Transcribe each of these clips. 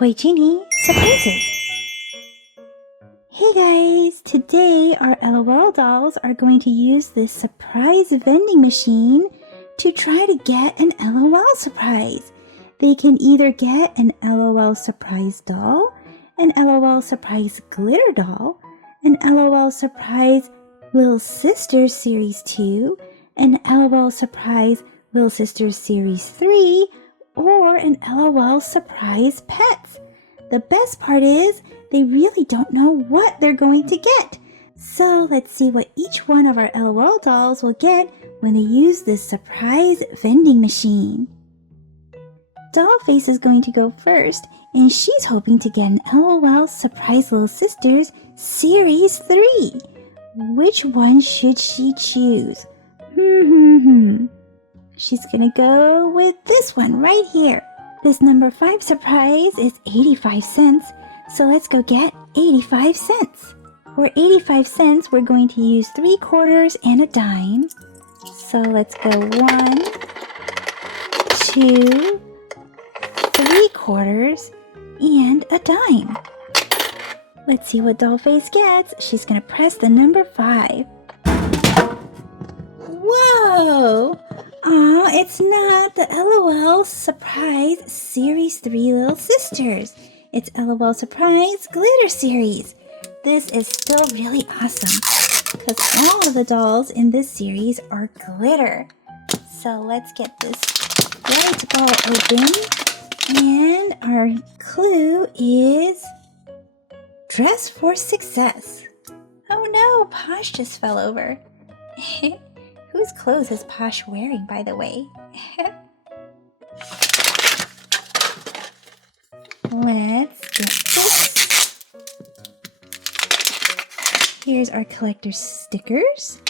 Toy Genie Surprises. Hey guys, today our L.O.L dolls are going to use this surprise vending machine to try to get an L.O.L surprise. They can either get an L.O.L surprise doll, an L.O.L surprise glitter doll, an L.O.L surprise Lil Sisters Series 2, an L.O.L surprise Lil Sisters Series 3, or an L.O.L surprise pets. The best part is they really don't know what they're going to get. So let's see what each one of our L.O.L dolls will get when they use this surprise vending machine. Dollface is going to go first, and she's hoping to get an L.O.L Surprise Lil Sisters Series 3. Which one should she choose? She's gonna go with this one right here. This number 5 surprise is 85 cents, so let's go get 85 cents. For 85 cents, we're going to use 3 quarters and a dime. So let's go 1, 2, 3 quarters, and a dime. Let's see what Dollface gets. She's gonna press the number 5. Whoa! Aw, it's not the L.O.L Surprise Series 3 Lil Sisters. It's L.O.L Surprise Glitter Series. This is still really awesome because all of the dolls in this series are glitter. So let's get this white ball open. And our clue is dress for success. Oh no, Posh just fell over. Whose clothes is Posh wearing, by the way? Let's get this. Here's our collector's stickers.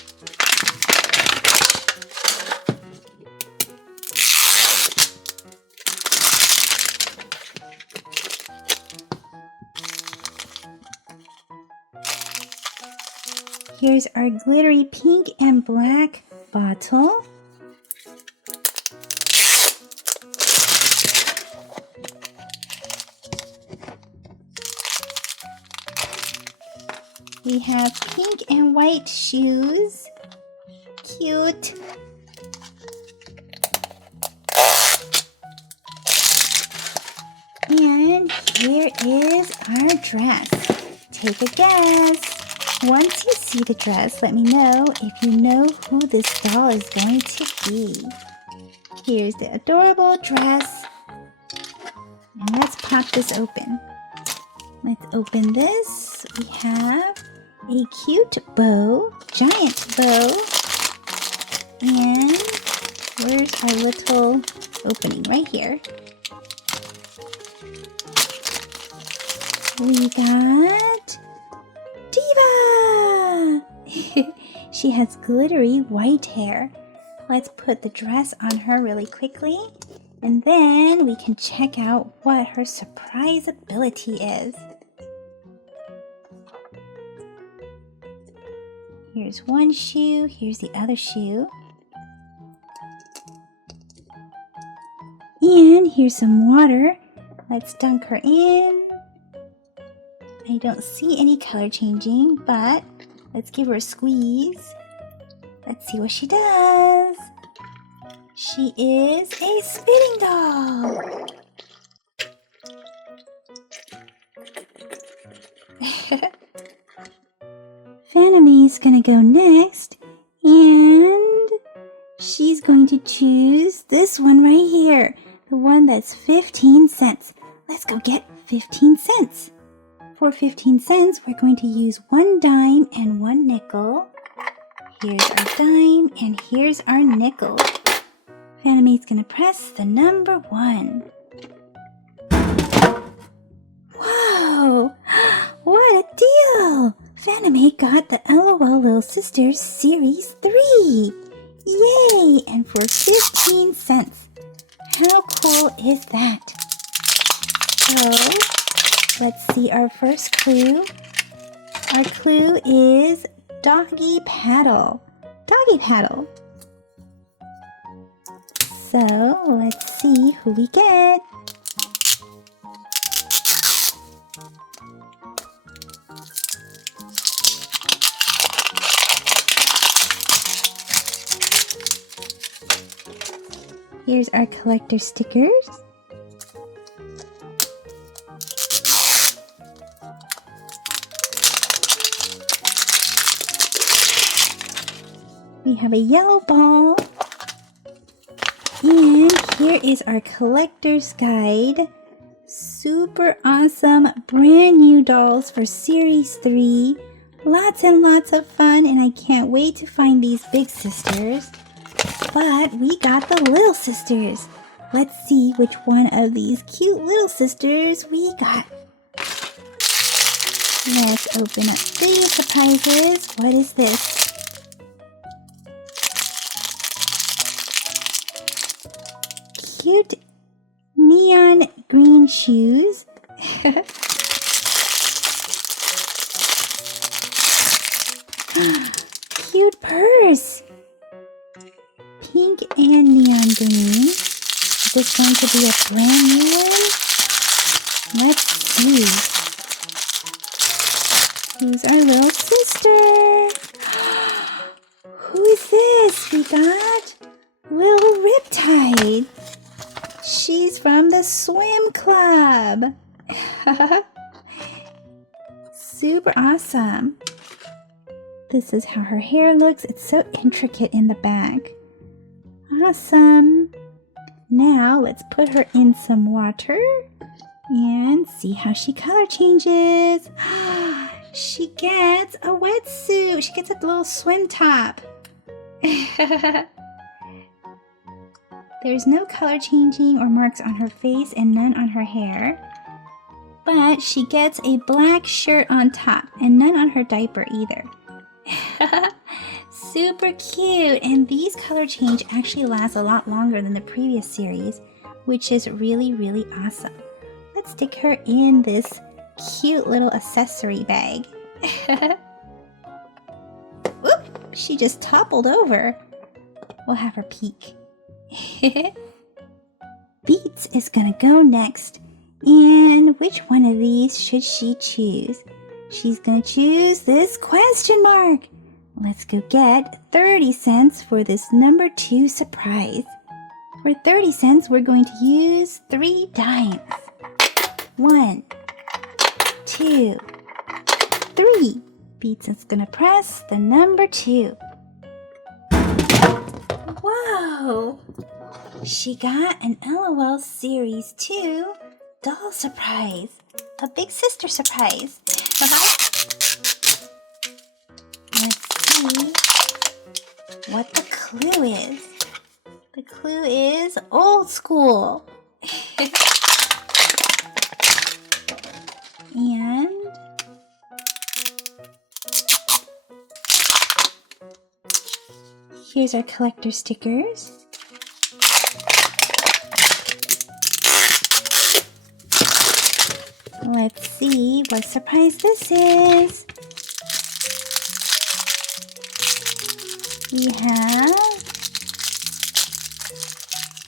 Here's our glittery pink and black bottle. We have pink and white shoes. Cute. And here is our dress. Take a guess. Once you see the dress, let me know if you know who this doll is going to be. Here's the adorable dress. And let's pop this open. Let's open this. We have a cute bow, giant bow. And where's our little opening? Right here. We got Diva! She has glittery white hair. Let's put the dress on her really quickly, and then we can check out what her surprise ability is. Here's one shoe, here's the other shoe. And here's some water. Let's dunk her in. I don't see any color changing, but let's give her a squeeze. Let's see what she does. She is a spinning doll. Fanime is gonna go next, and she's going to choose this one right here, the one that's 15 cents. Let's go get 15 cents. For 15 cents, we're going to use 1 dime and 1 nickel. Here's our dime, and here's our nickel. Fanime's gonna press the number 1. Whoa! What a deal! Fanime got the L.O.L Lil Sisters Series 3! Yay! And for 15 cents. How cool is that? So, let's see our first clue. Our clue is doggy paddle. Doggy paddle. So let's see who we get. Here's our collector stickers. We have a yellow ball. And here is our collector's guide. Super awesome brand new dolls for Series 3. Lots and lots of fun, and I can't wait to find these big sisters. But we got the little sisters. Let's see which one of these cute little sisters we got. Let's open up these surprises. What is this? Cute neon green shoes. Cute purse. Pink and neon green. Is this going to be a brand new one? Let's see. Who's our little sister? Who is this? We got Little Riptide. She's from the swim club. Super awesome. This is how her hair looks. It's so intricate in the back. Awesome. Now let's put her in some water and see how she color changes. She gets a wetsuit. She gets a little swim top. There's no color changing or marks on her face and none on her hair. But she gets a black shirt on top and none on her diaper either. Super cute, and these color change actually last a lot longer than the previous series, which is really, really awesome. Let's stick her in this cute little accessory bag. Oop, she just toppled over. We'll have her peek. Beats is gonna go next, and which one of these should she choose? She's gonna choose this question mark. Let's go get 30 cents for this number 2 surprise. For 30 cents, we're going to use 3 dimes. 1, 2, 3. Beats is gonna press the number 2. Whoa! She got an L.O.L Series 2 doll surprise. A big sister surprise. Let's see what the clue is. The clue is old school. And here's our collector stickers. Let's see what surprise this is. We have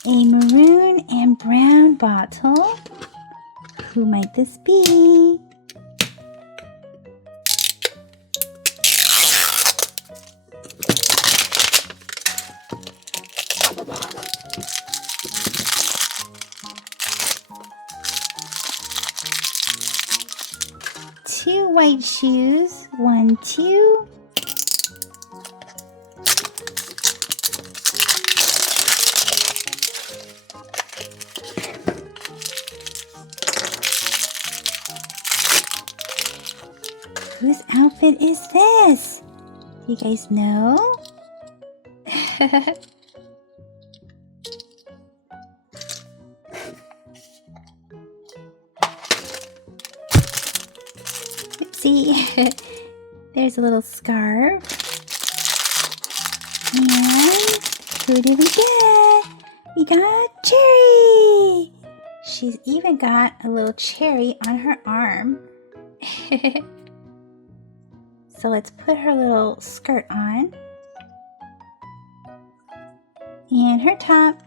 a maroon and brown bottle. Who might this be? Two white shoes. 1, 2. Whose outfit is this? You guys know? Oopsie. There's a little scarf. And who did we get? We got Cherry! She's even got a little cherry on her arm. So let's put her little skirt on. And her top.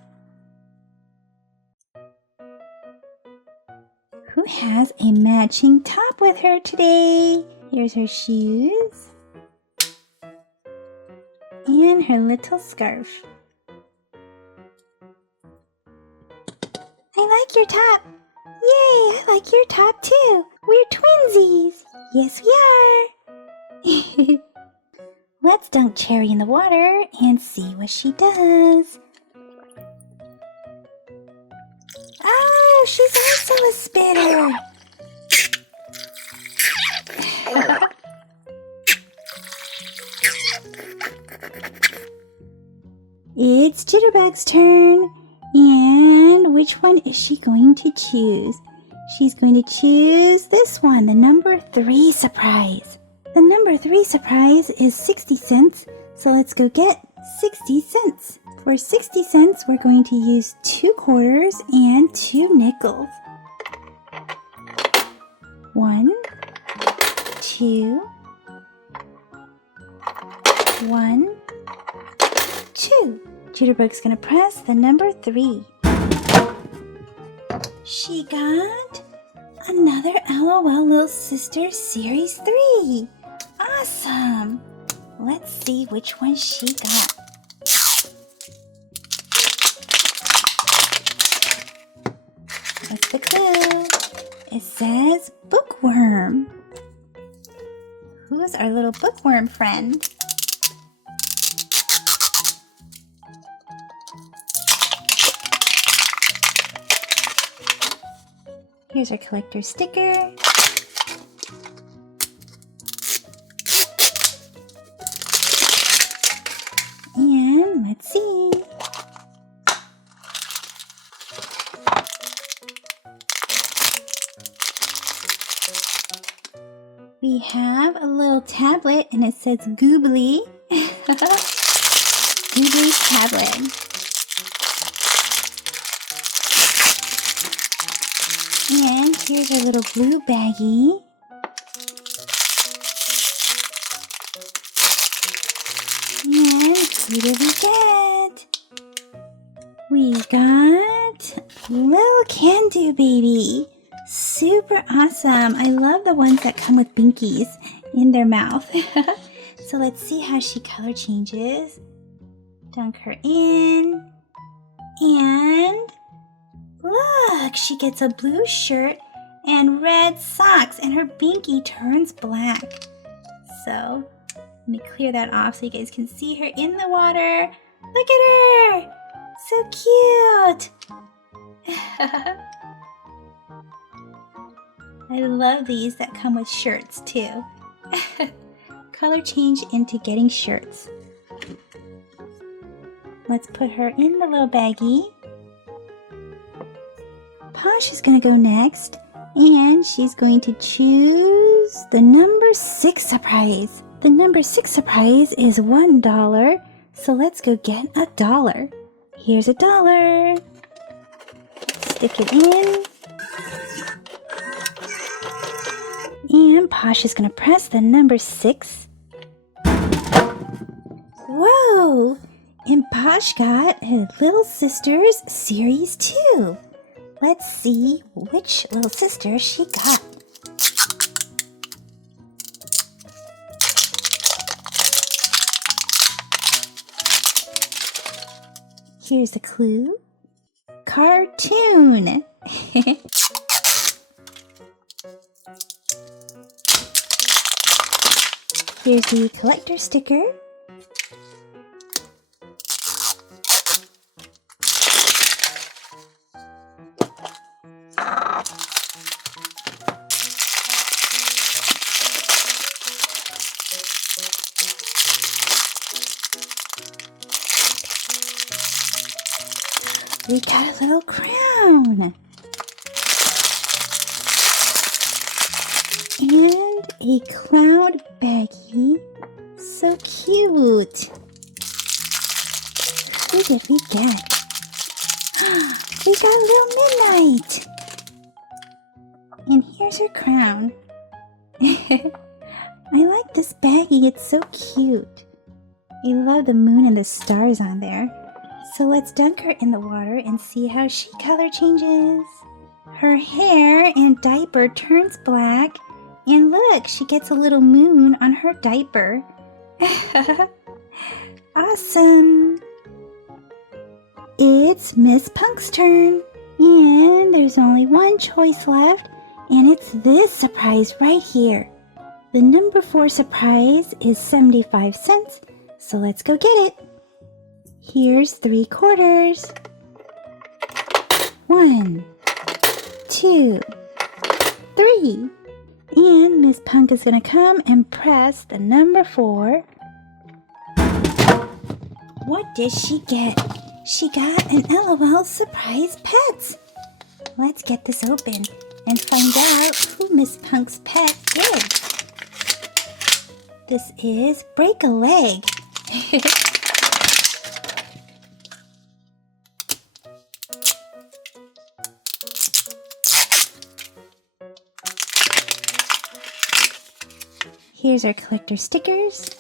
Who has a matching top with her today? Here's her shoes. And her little scarf. I like your top. Yay, I like your top too. We're twinsies. Yes, we are. Let's dunk Cherry in the water and see what she does. Oh, she's also a spitter. It's Jitterbug's turn. And which one is she going to choose? She's going to choose this one, the number 3 surprise. The number 3 surprise is 60 cents, so let's go get 60 cents. For 60 cents, we're going to use 2 quarters and 2 nickels. 1, 2, 1, 2. Jitterbug's gonna press the number 3. She got another L.O.L. Lil Sisters Series 3. Awesome! Let's see which one she got. What's the clue? It says bookworm. Who's our little bookworm friend? Here's our collector sticker. And let's see. We have a little tablet and it says Goobly. Goobly's tablet. And here's a little blue baggie. And who did we get? We got Lil Can-Do Baby. Super awesome. I love the ones that come with binkies in their mouth. So let's see how she color changes. Dunk her in. And look, she gets a blue shirt and red socks and her binky turns black. So let me clear that off so you guys can see her in the water. Look at her! So cute! I love these that come with shirts too. Color change into getting shirts. Let's put her in the little baggie. Posh is going to go next, and she's going to choose the number 6 surprise. The number 6 surprise is $1, so let's go get $1. Here's $1. Stick it in. And Posh is going to press the number 6. Whoa! And Posh got a Lil Sisters Series 2. Let's see which little sister she got. Here's a clue. Cartoon. Here's the collector sticker. We got a little crown. And a cloud baggie. So cute. Who did we get? We got Little Midnight. And here's her crown. I like this baggie. It's so cute. I love the moon and the stars on there. So let's dunk her in the water and see how she color changes. Her hair and diaper turns black. And look, she gets a little moon on her diaper. Awesome. It's Miss Punk's turn. And there's only one choice left, and it's this surprise right here. The number 4 surprise is 75 cents, so let's go get it. Here's 3 quarters. 1, 2, 3. And Miss Punk is going to come and press the number 4. What did she get? She got an L.O.L. Surprise Pets. Let's get this open and find out who Miss Punk's pet is. This is Break a Leg. Here's our collector stickers.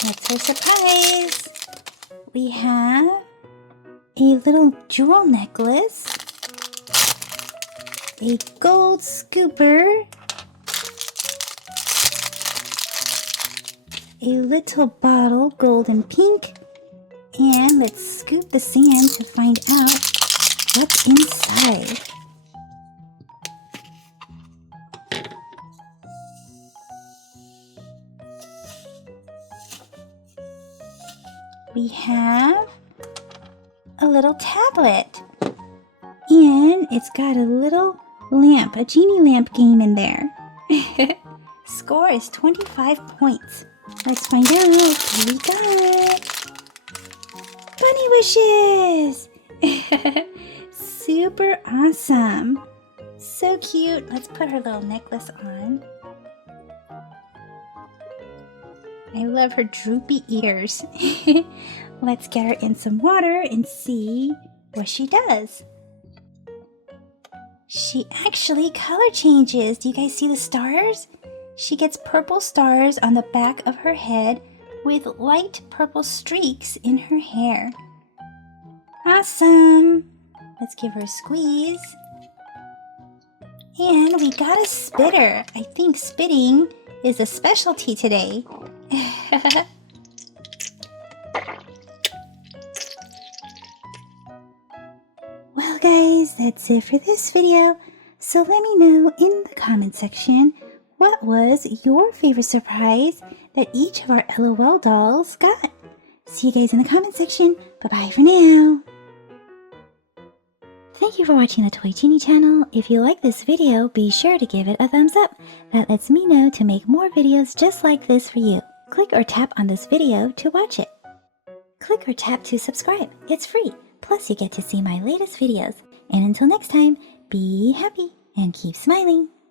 That's our surprise. We have a little jewel necklace, a gold scooper, a little bottle, golden pink, and let's scoop the sand to find out what's inside. We have a little tablet, and it's got a little lamp, a genie lamp game in there. Score is 25 points. Let's find out what we got. Bunny wishes! Super awesome. So cute. Let's put her little necklace on. I love her droopy ears. Let's get her in some water and see what she does. She actually color changes. Do you guys see the stars? She gets purple stars on the back of her head with light purple streaks in her hair. Awesome! Let's give her a squeeze. And we got a spitter. I think spitting is a specialty today. Well guys, that's it for this video. So let me know in the comment section what was your favorite surprise that each of our L.O.L. dolls got. See you guys in the comment section. Bye-bye for now. Thank you for watching the Toy Genie channel. If you like this video, be sure to give it a thumbs up. That lets me know to make more videos just like this for you. Click or tap on this video to watch it. Click or tap to subscribe. It's free. Plus you get to see my latest videos. And until next time, be happy and keep smiling.